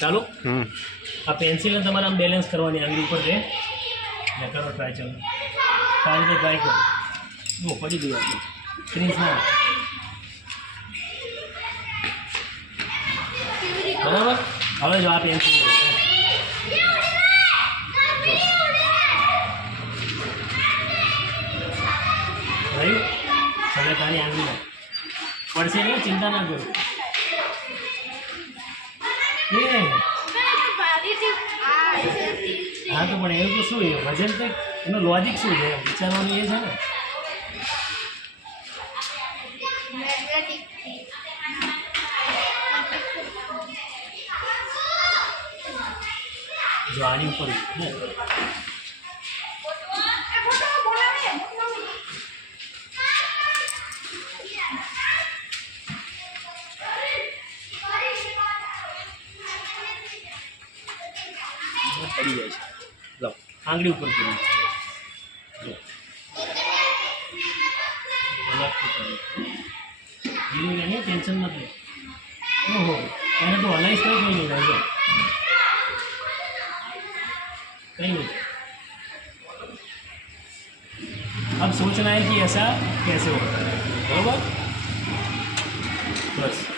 ચાલો આ પેન્સિલને તમારે આમ બેલેન્સ કરવાની આંગળી ઉપર છે ને કરો ટ્રાય. ચાલો સારી રીતે ટ્રાય કરો. જો પડી ગયું આપણું પ્રિન્સ ના બરાબર. હવે જો આ પેન્સિલ રહ્યું હવે તારી આંગળી પડશે નહીં, ચિંતા ના કરો. હા તો પણ એવું તો શું એ વજન કંઈક એનું લોજિક શું છે વિચારવાનું એ છે ને. જો આની ઉપર ને પડી જાય છે. લો આંગળી ઉપર પડી ધીરું નહીં, ટેન્શન નથી. ओहो मैंने तो हलाई स्टाइल नहीं मिला है कहीं नहीं. अब सोचना है कि ऐसा कैसे होता है. बराबर बस.